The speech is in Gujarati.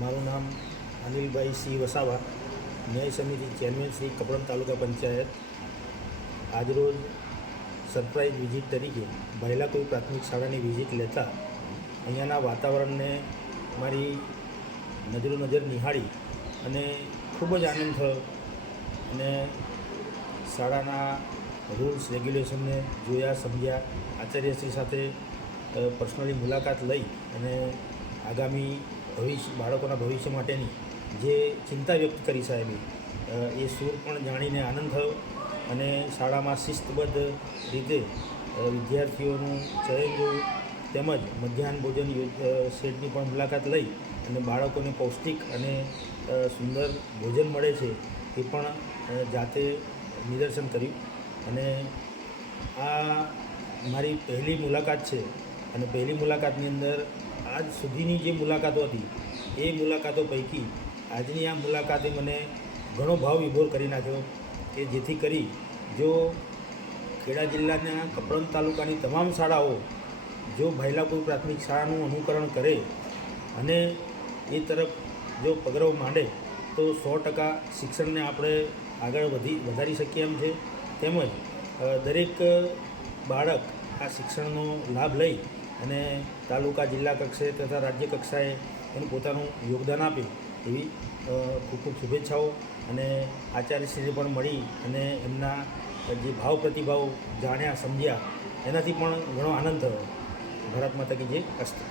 મારું નામ અનિલભાઈ સિંહ વસાવા, ન્યાય સમિતિ ચેરમેન શ્રી કપડમ તાલુકા પંચાયત. આજરોજ સરપ્રાઇઝ વિઝિટ તરીકે ભૈલાકુઈ પ્રાથમિક શાળાની વિઝિટ લેતા અહીંયાના વાતાવરણને મારી નજર નિહાળી અને ખૂબ જ આનંદ થયો અને શાળાના રૂલ્સ રેગ્યુલેશનને જોયા, સમજ્યા. આચાર્યશ્રી સાથે પર્સનલી મુલાકાત લઈ અને આગામી બાળકોના ભવિષ્ય માટેની જે ચિંતા વ્યક્ત કરી સાહેબે, એ સૂર પણ જાણીને આનંદ થયો અને શાળામાં શિસ્તબદ્ધ રીતે વિદ્યાર્થીઓનું ચયન જોયું, તેમજ મધ્યાહન ભોજન શેડની પણ મુલાકાત લઈ અને બાળકોને પૌષ્ટિક અને સુંદર ભોજન મળે છે એ પણ જાતે નિદર્શન કર્યું. અને આ મારી પહેલી મુલાકાત છે અને પહેલી મુલાકાતની અંદર આજ સુધીની જે મુલાકાતો હતી એ મુલાકાતો પૈકી આજની આ મુલાકાતે મને ઘણો ભાવ વિભોર કરી નાખ્યો કે જેથી કરી જો ખેડા જિલ્લાના કપડમ તાલુકાની તમામ શાળાઓ જો ભૈલાકુઈ પ્રાથમિક શાળાનું અનુકરણ કરે અને એ તરફ જો પગરવ માંડે તો 100% શિક્ષણને આપણે આગળ વધારી શકીએ એમ છે. તેમજ દરેક બાળક આ શિક્ષણનો લાભ લઈ અને તાલુકા, જિલ્લા કક્ષાએ તથા રાજ્ય કક્ષાએ એનું પોતાનું યોગદાન આપે એવી ખૂબ ખૂબ શુભેચ્છાઓ. અને આચાર્યશ્રીને પણ મળી અને એમના જે ભાવ પ્રતિભાવ જાણ્યા, સમજ્યા, એનાથી પણ ઘણો આનંદ થયો. ભારત માતા કી જય. અસ્તુ.